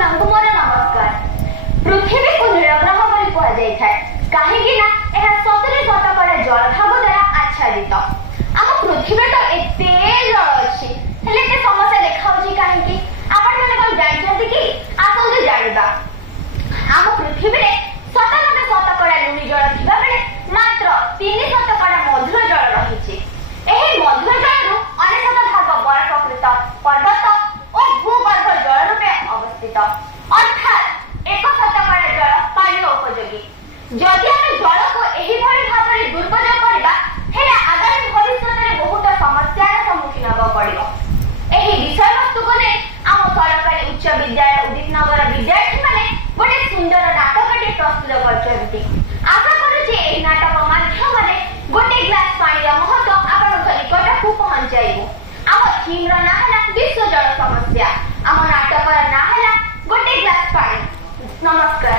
ମାନଙ୍କୁ ମୋର ନମସ୍କାର। ପୃଥିବୀକୁ ନୀଳଗ୍ରହ ବୋଲି କୁହାଯାଇଥାଏ କାହିଁକି ନା ଏହା 70% ଜଳଭାଗ ଦ୍ୱାରା ଆଚ୍ଛାଦିତ। ଆମ ପୃଥିବୀରେ ତ ଏତେ ଜଳ ଅଛି, ହେଲେ ଏତେ ସମସ୍ୟା ଦେଖାଉଛି କାହିଁକି? ଆପଣମାନେ କଣ ଜାଣିଛନ୍ତି କି? ଆସନ୍ତୁ ଜାଣିବା। ଆମ ପୃଥିବୀରେ 97% ଲୁଣି ଜଳ ଥିବା ବେଳେ ମାତ୍ର 3% ମଧୁର ଜଳ ରହିଛି। ଏହି ମଧୁର ଜଳରୁ 99% ବରଫକୃତ ପର୍ବତ ଓ ଭୂଗର୍ଭ ଜଳ ରୂପେ ଅବସ୍ଥିତ, ଅର୍ଥାତ୍ 1% ଜଳ ପାନୀୟ ଉପଯୋଗୀ। ଯଦି ଆମେ ଜଳକୁ ଏହିଭଳି ଭାବରେ ଦୁରୁପଯୋଗ କରିବା, ହେଲେ ଆଗାମୀ ଭବିଷ୍ୟତରେ ବହୁତ ସମସ୍ୟାର ସମ୍ମୁଖୀନ ହେବାକୁ ପଡ଼ିବ। ଏହି ବିଷୟବସ୍ତୁକୁ ନେଇ ଆମ ସରକାରୀ ଉଚ୍ଚ ବିଦ୍ୟାଳୟ ଉଦିତନଗର ବିଦ୍ୟାର୍ଥୀମାନେ ଗୋଟେ ସୁନ୍ଦର ନାଟକଟି ପ୍ରସ୍ତୁତ କରିଛନ୍ତି। ଆଶା କରୁଛି ଏହି ନାଟକ ମାଧ୍ୟମରେ ଗୋଟେ ଗ୍ଲାସ ପାଣିର ମହତ୍ତ୍ୱ ଆପଣଙ୍କ ନିକଟକୁ ପହଞ୍ଚାଇବୁ। ଆମ ଥିମ୍ର ନାଁ ହେଲା ବିଶ୍ୱ ଜଳ ସମସ୍ୟା। ଆମ ନାଟକର ନାଁ ହେଲା ଗୋଟେ ଗ୍ଲାସ ପାଣି। ନମସ୍କାର।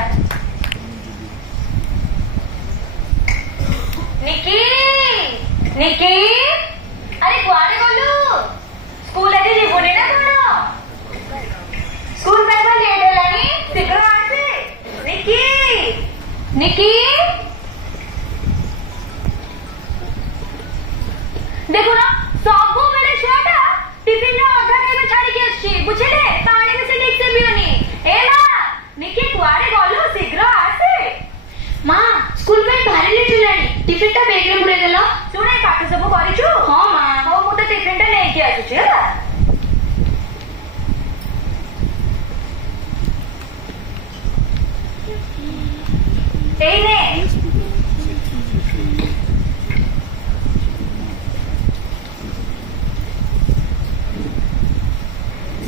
ନିକି ନିକି, ଆରେ କୁଆଡେ ଗଲୁ? ସ୍କୁଲ ଆଜି ଯିବୁନି ନା କଣ? ସ୍କୁଲ ପାଇଁ ଲେଟ୍ ହେଲାଣି, ଶୀଘ୍ର ଆସେ। ନିକି ନିକି, ଦେଖୁନ ସବୁବେଳେ ଛୁଆଟା ଟିଫିନରେ ଅଧା ଖାଇବା ଛାଡିକି ଆସିଛି, ବୁଝିଲେ? ପାଣି ବି ସେ ଠିକ ସେ ପିଉନି। ଏ ମା ନିକି, କୁଆଡେ ଗଲୁ? ଶୀଘ୍ର ଆସେ। ମା, ସ୍କୁଲ ପାଇଁ ଭାରି ଲେଟ୍ ହେଲାଣି, ଟିଫିନଟା ବେଗରେ ପୁରେଇ ଦେଲ। ଶୁଣେ, ପାଠ ସବୁ କରିଛୁ? ହଁ ମା। ହଉ, ମୁଁ ତ ଟିଫିନଟା ନେଇକି ଆସୁଛି ହେଲା। ଏଇ ନେ।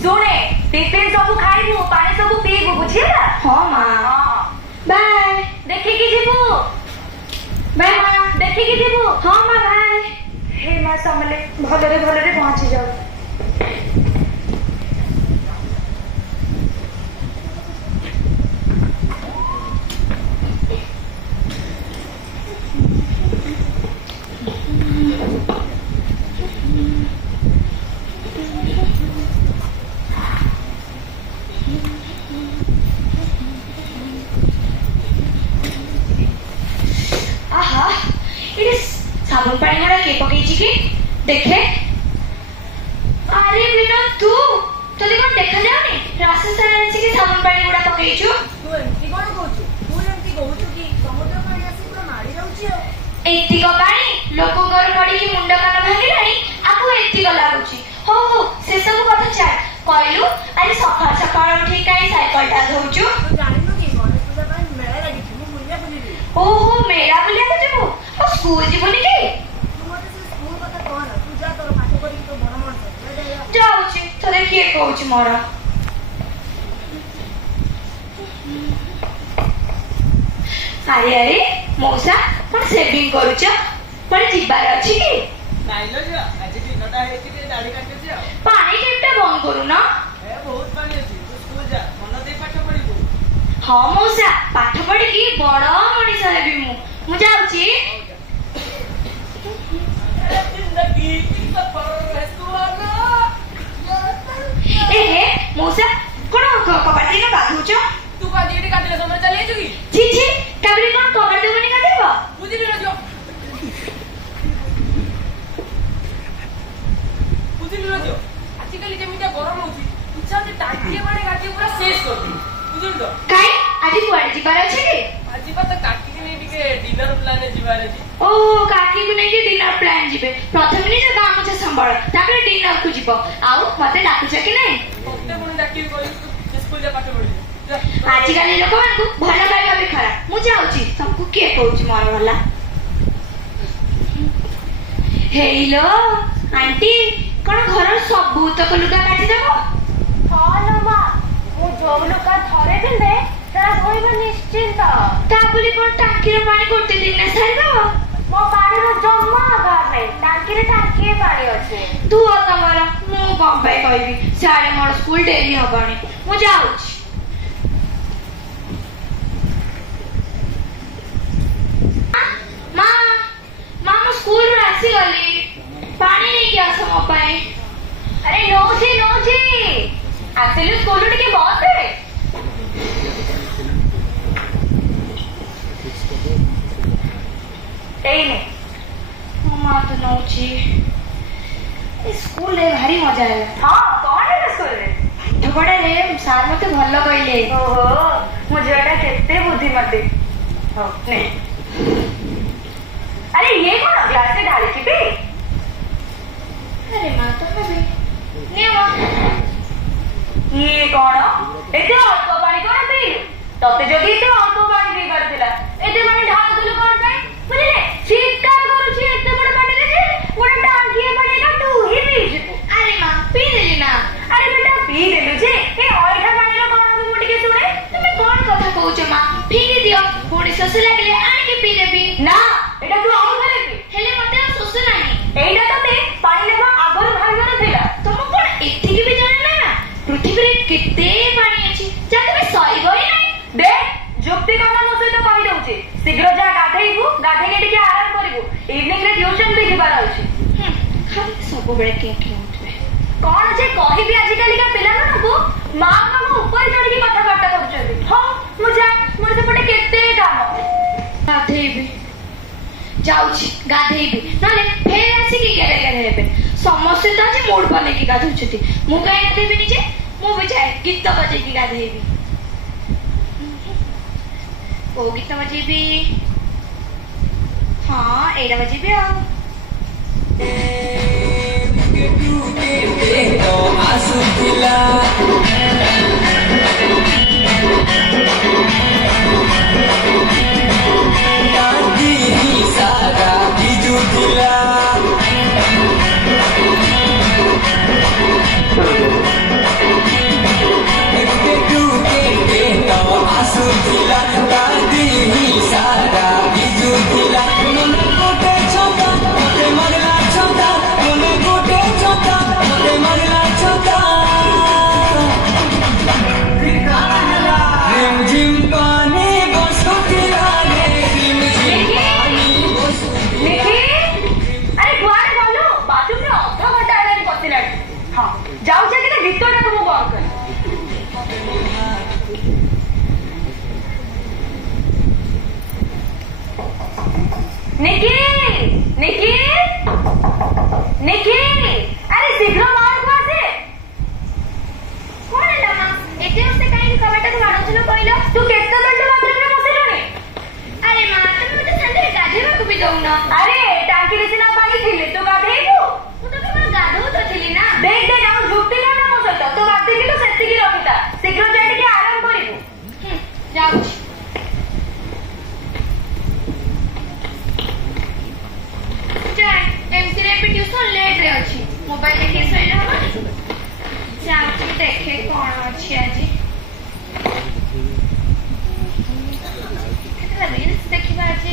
ଶୁଣେ, ଟିଫିନ ସବୁ ଖାଇବୁ, ପାଣି ସବୁ ପିଇବୁ, ବୁଝିଲା? ହଁ ମା। ବାଏ। ଦେଖିକି ଯିବୁ। ବାଏ ମା। ଦେଖିକି ଯିବୁ। ହଁ ମା, ବାଏ। ହେ ମା ସମଲେ, ଭଲରେ ଭଲରେ ପହଞ୍ଚି ଯାଉ। साबुन पानी गुड़ा किए पकईची कि देखे? अरे विनोद, तू तोते कौन देखा जाउनी? रास्ता सारा आसी कि साबुन पानी गुड़ा पकईछु। तू एंती कोन कहूछु? तू एंती कहूछु कि समुद्र पानी आसी पूरा मारी जाउची। एतिक पानी लोक घर पड़ी कि मुंड कान भांगिलानी, आकु एतिक लागुची। हो हो, से सब कथा छाड़। कहलु आज सकाळ सकाळ उठी काई साइकिल टा धौछु? तू जानिनु कि गणेश पूजा ପାଇଁ मेला लागिଛି, ମୁଁ ବୁଲିया ବୁଲିବି। ओहो, मेला बुलिया को जीवु? और स्कूल जीवुनी कि? तू मते से स्कूल कथा कहना, तू जा तोर पाठ करी तो बड़ मन से जाउची। तोरे किए कहूची मोर? अरे अरे मौसा, कौन सेविंग करूछ? कोन जिबार अछि कि? नाइलो जा, आज दिनटा हेछि के दाढ़ी काटछि आ। पानी टेपटा बंद करू ना। ए बहुत पानी अछि, तू स्कूल जा, मन दे पाठ पढिबो। हाँ मौसा, पाठ पढ़ी कि बड़ मनीष हेबी मु जाउची। जिंदगी की सफर है सुहाना। ए हे मौसा, कोन कबाड़ देना गाधुछ? तू का दीदी काटिले समय चले जुगी। छी छी, काबरी कोन कबाड़ देबनी गाधेबो? बुझिली न जो। बुझिली न जो। आजकल जेमिटा गरम होची, इच्छा से टाटिए बाणे गाटी पूरा शेष कर दी। बुझिली तो? काई आज कुआडे जिबार अछि कि? आज बात काटी के नहीं टिके डिनर प्लान जिबार अछि। ओ काकी को नहीं कि डिनर प्लान जिबे। प्रथम नि जे काम छ संभाळ, तापर डिनर को जिवो। आउ मते डाकुछ कि नहीं? मते कोन डाकी कोइ स्कूल जा पाठ पढि। आजकल लोक मानकु भला पाइबा भी खरा। मु जाउची, सबको के कहूछ मोर भला। हेलो आंटी, कोन घर सब तक लुगा काटी देबो? हां लो मा, मु जो लुगा थरे दिले तारा धोइबा निश्चिंत। ता बोली कोन टांकीर पानी गोटे दिन ना सारबो? मो पानी रो जम्मा आगार नै, टांकीर टांकीए पानी अछि। तू तमर मु कोन पाई कहबी? सारे मोर स्कूल डेली हबानी। मु जाउची। मां मां स्कूल रे आसी गली, पानी नहीं के आसो मो पाई। अरे नोजी नोजी, एक्चुअली स्कूल टिके बहुत है। स्कूल रे भारी मजा है। हाँ कौन है स्कूल रे? पाठपढ़ा रे सार मते भल कहले। ओहो मो झीलटा केते बुद्धिमती। हो ने अरे ये कौन ग्लास में ढाली पी? अरे माँ तो भी ने माँ ये कौन एते अल्प पानी कौन पी? तते जदि एते अल्प पानी पी करथिला एते पानी ढाल देलु कौन पे? बुझले चित्कार करूची एते बड़ पानी रे जे मोर टांकी पानी ना तू ही पी जितु। अरे माँ पी देली ना। अरे बेटा पी देलु जे ए ओइठा पानी रो कौन को मुटी के सुने? तुम कौन कथा कहूछ माँ? फेंकी दियो पुणी शोष लागले आनी के पी देबी ना एटा तू आउ घरे पी। हेले मते शोष नाही एइटा तते पानी लेबा आगर भांगर थिला। तुम कोन एथिकी भी जाने ना पृथ्वी रे केते पानी अछि जा तमे सही गई नाही। दे जुक्ति कथा मो सहित कहि दउची शीघ्र जा गाधेइबु गाधेके टिके आराम करिबु इवनिंग रे ट्यूशन भी जिबार अछि। खाली सब बेले के उठबे कौन जे कहिबी आजि काली का पिला मानकु मां मां ऊपर चढ़ी के कथा बार्ता करछथि। हां मुझे मोर से पटे केते काम गाधेइबी जाउछि गाधेइबी नले फेर आसी की गेले गेले हेबे समस्त तो आज मूड बने की गाधुछथि मु काहे गाधेइबी निजे मु भी जाए गीत बजे की गाधेइबी। ओ गीत बजेबी हाँ एडा बजेबी आ मोबाइल देखे सही हम जाऊँ देखे कौन अच्छी आज रील्स देखा आज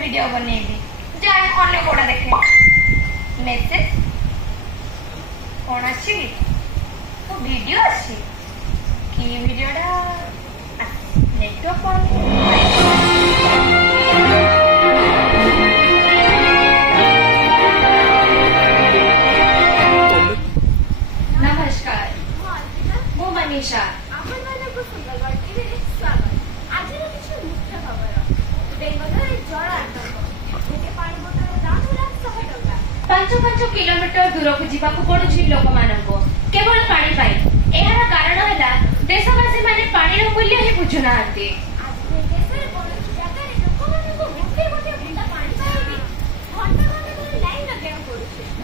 वीडियो बनेबी जाए अन्य कोड़ा देखे मेसेज कौन अच्छी तो वीडियो अच्छी की वीडियोटा नेटवर्क कौन नमस्कार मु मनीषा पांच किलोमीटर दूर को जीवाक पड़ुछि लोक मानको केवल पानी पाई एहार कारण हैला देशवासी माने पानी रो मूल्य ही बुझु नाहंती।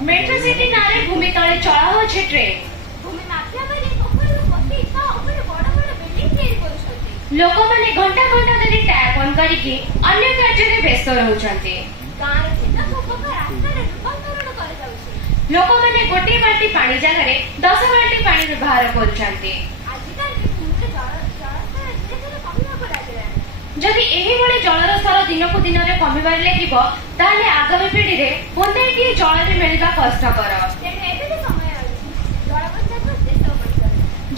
मेट्रो सिटी नारे भूमि तले चला होछि ट्रेन भूमि माफिया माने ओकरो पति का ओकरो बड़ बड़ बिल्डिंग तैयारी करूछथि लोक माने घंटा घंटा धरि टैप ऑन करिकि अन्य कार्य रे व्यस्त रहउछथि गां रे चिता को रास्ता रे रूपांतरण करे जाउछि लोक मैंने गोटे बाल्टी पानी जगह 10 बाल्टी पानी व्यवहार करछन्ते। जदि एहिभଳି जलर स्तर दिनक दिन कमिबार लागिब ताहले आगामी पीढ़ी रे बुंदेटिए जल भी मिलवा कष्टकर।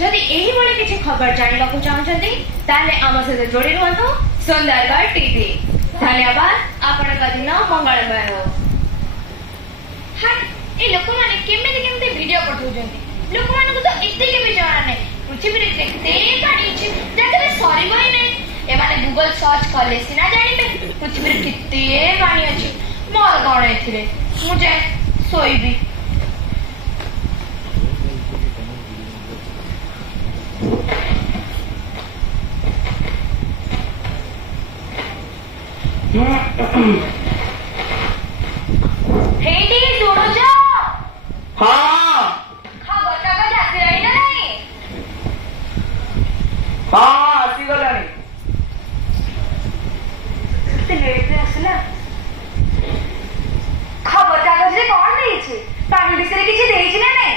जदि एहिभଳି କିଛି खबर ଜାଣିବାକୁ ଚାହୁଁଛନ୍ତି ତାହେଲେ ଆମ ସହିତ ଯୋଡ଼ି ରୁହନ୍ତୁ ସୁନ୍ଦରଗଡ଼ टीवी। धन्यवाद। ଆପଣଙ୍କ ଦିନ ମଙ୍ଗଳମୟ ହେଉ। ହାଁ ଏ ଲୋକମାନେ କେମିତି ଭିଡିଓ ପଠାଉଛନ୍ତି। ଲୋକମାନଙ୍କୁ ତ ଏତିକି ବି ଜଣା ନାହିଁ ପୃଥିବୀରେ କେତେ ପାଣି ଅଛି ଦେଖିଲେ ସରିବ ହିଁ ନାହିଁ। एमाने गूगल सर्च कले सिना जानिबे पृथ्वी रे किते पानी अछि। मोर कोन एथिरे मुझे सोईबी। हेडी सुनो जा। हां खबर कागज आसी रही ना नहीं। हां आसी गलानी लेट आसला। खबर कागज रे कोन देइछि पानी विषय किछि देइछि ना नै।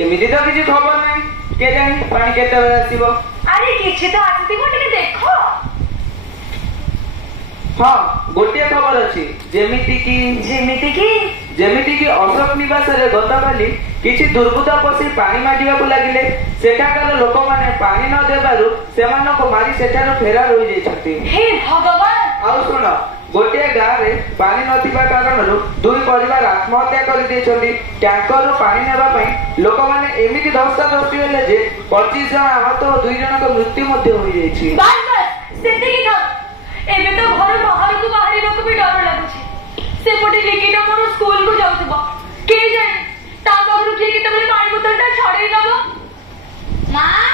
एमिति तो किछि खबर नै के जानी पानी केते बेला आसीबो। अरे किछि तो आसीबो टिके देखो। हां गोटे खबर अछि जेमिति कि अशोक निवास रे गतकाली किछि दुर्बुदा पसी पानी माडिबा को लागिले। सेठाकार लोक माने पानी न देबारु सेमानो को मारी सेठारो फेरार होई जायछथि। हे भगवान। आउ सुन गोटे गाँ रे पानी नथिबा कारणरु दुई परिवार आत्महत्या करि दैछथि। टैंकर रु पानी नेबा पई लोक माने एमिति धस्ताधस्ती हेले जे 25 जन आहत और 2 जन को मृत्यु मध्ये होई जायछि। बस सेति की था एबे तो घर बाहर को बाहरी लोक भी डर लागुछि। सेपटे लिकिटा मोर स्कूल को जाउथबो के जाने ता बगरु के केतबे पानी बोतलटा छड़ेई दबो। मां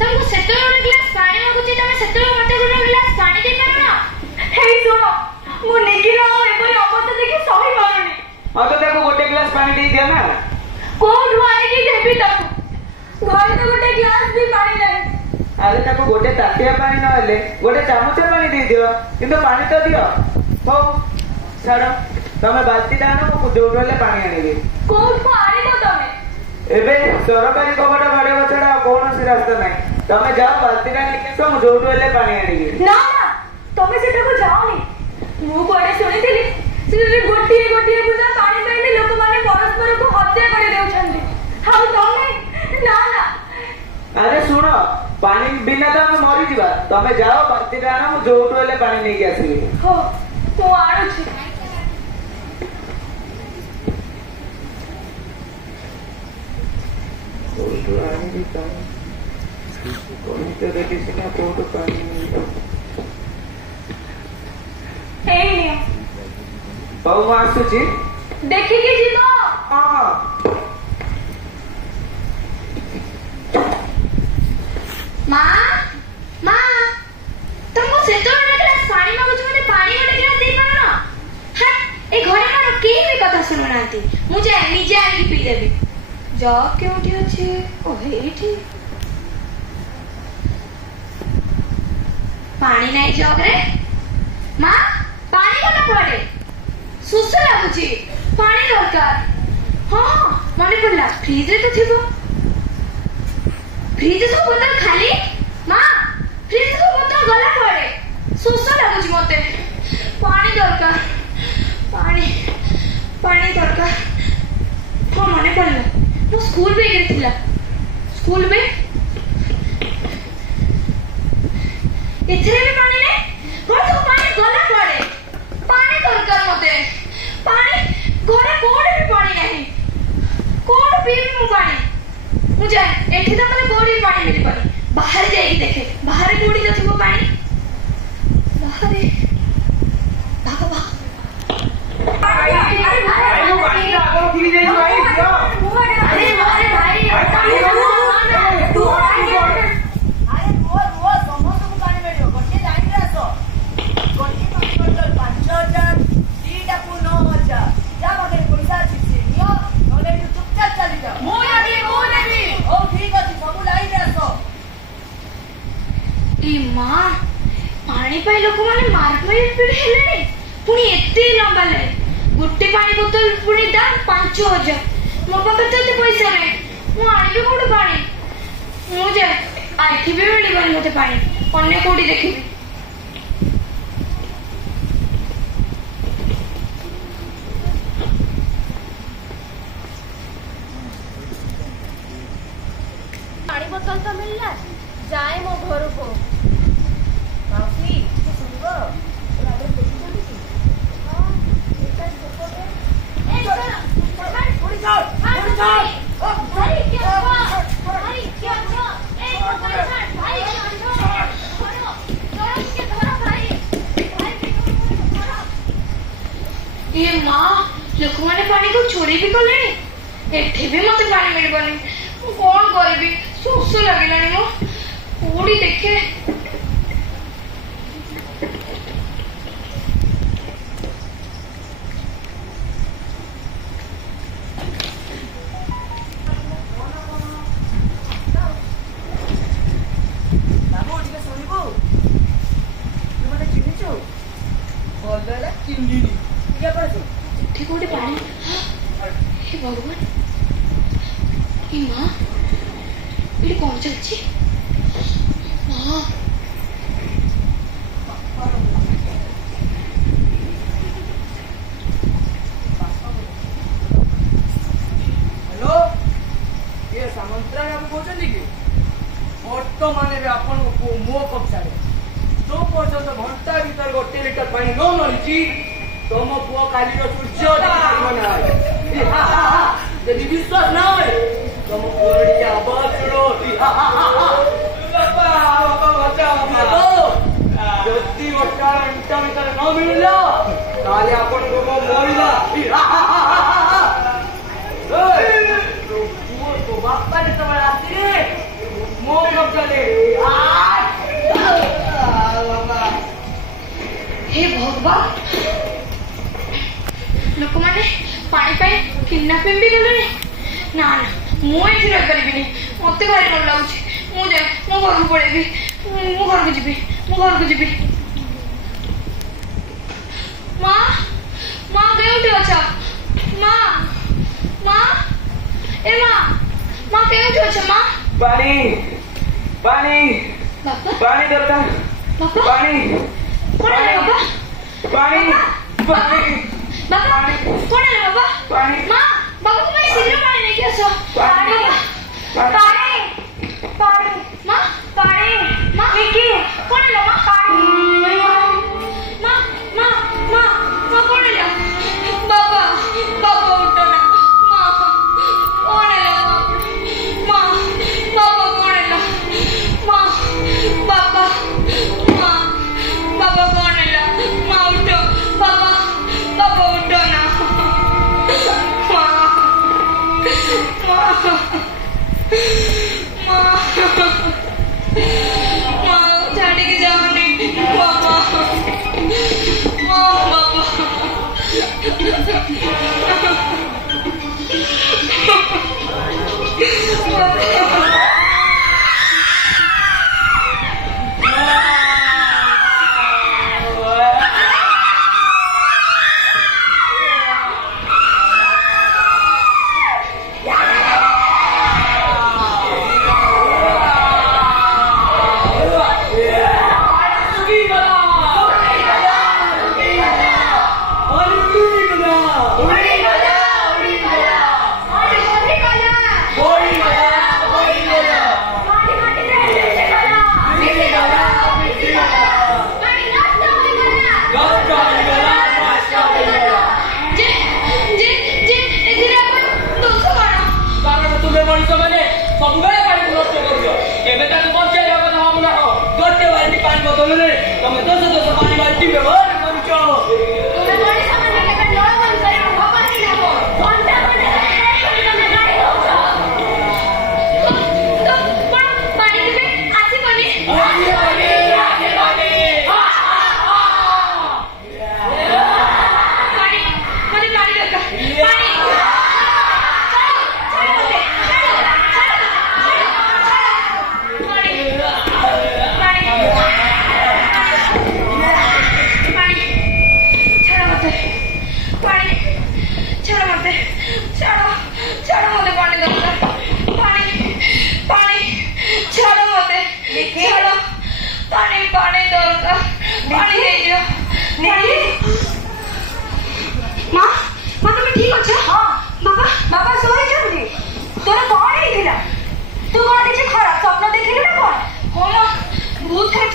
तुमको सेतरो ग्लास पानी मागुची तमे सेतरो मते गुरो ग्लास पानी दे पारो ना। हे सुनो मु निकिरा एपरी अवस्था देखि सही पारुनी। हां तो देखो गोटे ग्लास पानी दे दिया ना। कोन रुआई की देबी ताकू घर तो गोटे ग्लास भी पानी नहीं। अरे ताको गोटे ताटिया पानी न हेले गोटे चामच पानी दे दियो किंतु पानी तो दियो। हो छाड़ो तमे बाल्टी दानो को जोडले पानी आनिबे। कोन को आनिबो तमे एबे सरकारी कबड़ बाड़े छड़ा कोन सी रास्ता नहीं। तमे जाओ बाल्टी दा लेके सो जोडले पानी आनिबे। ना तमे सेटा को जाओनी मु कोडे सुनिथिली से गोटिए बुदा पानी पाइले लोक माने परस्पर को हत्या कर देउछन्ती। हाउ तमे ना अरे सुनो पानी बिना तो हम मरी जीवा। तमे जाओ बाल्टी दा आनो जोडले पानी लेके आसीबे। हो मु आरुछि। कोटो आनी भी पानी कोनी तो देखि सिना कोटो पानी मिलता। हे नियो बहु आसुची देखि के जीतो। हां मां तुमको सेतरो ग्लास पानी मागुची मते पानी गोटे ग्लास दे पारो ना। हां ए घरे मारो केही भी कथा सुनु नांती मुझे निजे आके पी देबी। जग केउठी अछि ओ हेठी पानी नाही जग रे। मां पानी कोना पड़े सुस लागुची पानी दरकार। हां मने पड़ला फ्रिज रे तो थिबो। फ्रिज सब बोतल खाली। मां फ्रिज सब बोतल गला पड़े सुस लागुची मते पानी दरकार पानी दरकार। हां मने पड़ला वो स्कूल में गई थी स्कूल में इतने भी पानी नहीं वो तो पानी गला पड़े पानी दरकार मते पानी घरे कोड भी पानी नहीं कोड पीबी मु पानी मुझे एठी तो मते कोड भी पानी मिल पानी बाहर जाई देखे बाहर कोडी तो थिबो पानी बाहर भागवा आई पानी आगो फिर दे जो आई दियो। अरे भाई तू पानी पाई लोक माने मारपीट हेले पुणी एते लंबा लाइन गोटे पानी बोतल पुणी दाम 5000 मो पाखे तो एते पैसा नहीं मु आनिबी कोठी पानी मु जाए आखि भी मिलबनी मते पानी अन्य कोठी देखिबी पानी बोतल तो मिलला जाए मो घर को मासी तू सुनबो राधे देखि चली की हां एटा सेपटे ए चल थोड़ी जाओ ओ भाई क्या हुआ भाई क्या हुआ ए भाई भाई क्या हुआ धरो के धरो भाई भाई के धरो ये मां लोक माने पानी को चोरी भी कले एठे भी मते पानी मिलबनी कौन करबी शोष लगिलानी मो कोड़ी देखे बाबू ଟିକେ ଶୁଣିବୁ ତୁ ମତେ ଚିହ୍ନିଛୁ ବଦଲା ଚିହ୍ନିନି ଟିକେ ପଡଛୁ ठीक कोड़ी पानी हे भगवान ये मां ये कौन चलची मां हेलो ये सामंतरा बाबू कहते कि बर्तमान आपण मो कब्जा जो पर्यंत घंटा भीतर 1 लिटर पानी न मिली तुम पुओ काली सूर्य यदि विश्वास न हो तुम पुओ आवाज शुणो जदि 1 घंटा भीतर न मिलला ताले आपण को मरिला तो बापा जेतबेले आसी मो कब्जा ले हे भगवान लोक माने पानी पाई किडनैपिंग भी गले ना ना मु एठी रह परिबिनी मते भारी मन लाଗୁଛି मु जाए मु घर को पळेबी मु घर को जीबी मां मां केउठी अछ मां मां ए मां केउठी अछ मां पानी पानी बापा पानी दरकार बापा पानी कोण आहे बाबा पानी पानी बाबा कोण आहे बाबा पानी मां बाबा तुम्ही शीघ्र पाणी नाही की असं पाणी पाणी पाणी मां पाणी मां निकी कोण आहे मां पाणी मां मां मां मां कोण आहे बाबा बाबा उठो ना मां कोण आहे मां बाबा कोण आहे मां बाबा मां बाबा कोण आहे मां उठो बाबा बाबा उठो ना मां छाड़ी के जाओ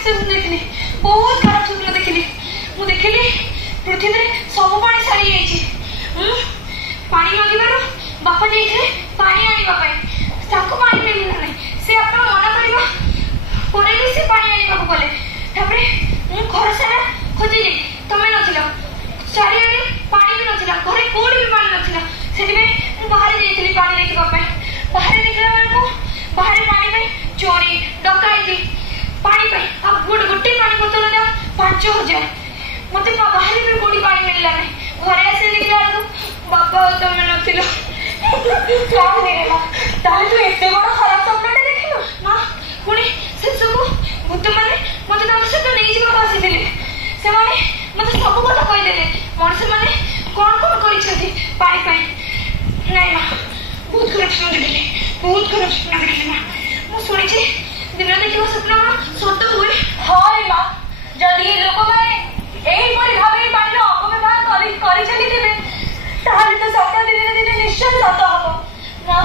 स्वप्न देखली बहुत खराब स्वप्न देखली मु देखली पृथ्वी सब पानी सारी जाइए पानी मागिबार बापा जाइए पानी आनिबा पानी मिलला नहीं से अपना मना करिबा परे भी से पानी आनिबा को गले तापरे मु घर सारा खोजिली तमे नथिला चारिआडे पानी भी नथिला घरे कोडी भी पानी नथिला सेति में मु बाहर जाइली पानी लेके बाहर निकला बेलको बाहर पानी में चोरी डकायती पानी पे अब गोटे पानी बोतल दाम 5000 मत बाहर भी कोडी पानी मिलला नहीं घरे आसे निकला बेलको बाबा तमे नथिला कौन देगा ताले तू एते बड़ खराब स्वप्नटे देखिलो ना पुणी से सब भूत माने मते ताଙ୍କ सହିତ ନେଇ ଯିବାକୁ ଆସିଥିଲେ ସେମାନେ मते सब କଥା କହିଦେଲେ ମଣିଷ ମାନେ କଣ କଣ କରିଛନ୍ତି ପାଣି ପାଇଁ ନାଇଁ ମା ବହୁତ ଖରାପ ସ୍ୱପ୍ନ ଦେଖିଲି ବହୁତ ଖରାପ ସ୍ୱପ୍ନ ଦେଖିଲି ମା ମୁଁ ଶୁଣିଛି ଦିନ ଦେଖିବା ସ୍ୱପ୍ନ କଣ ସତ ହୁଏ হয় মা যদি ଲୋକମାନେ ଏହିପରି ଭାବେ ପାଣିର ଅପବ୍ୟବହାର କରି ଚାଲିଥିବେ ତାହେଲେ ତ ସ୍ୱପ୍ନ ଦିନେ ଦିନେ ନିଶ୍ଚୟ ସତ ହବ ମା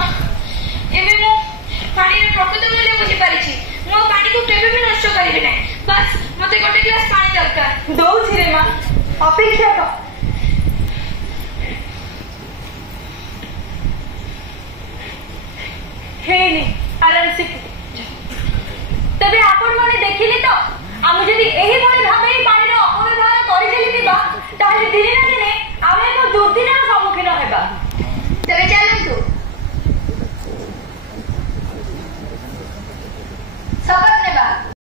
ଏବେ ମୁଁ ପାଣିର ପ୍ରକୃତ ମୂଲ୍ୟ ବୁଝିପାରିଛି ମୁଁ ପାଣିକୁ କେବେ ବି ନଷ୍ଟ କରିବି ନାହିଁ ବାସ୍ ମତେ ଗୋଟେ ଗ୍ଲାସ ପାଣି ଦରକାର ଦଉଛି ରେ ମା ଅପେକ୍ଷା କର ହେଇନି ଆରାମସେ ତେବେ ଆପଣ ମାନେ ଦେଖିଲେ ତ ଆମେ ଯଦି ଏହିଭଳି ଭାବେ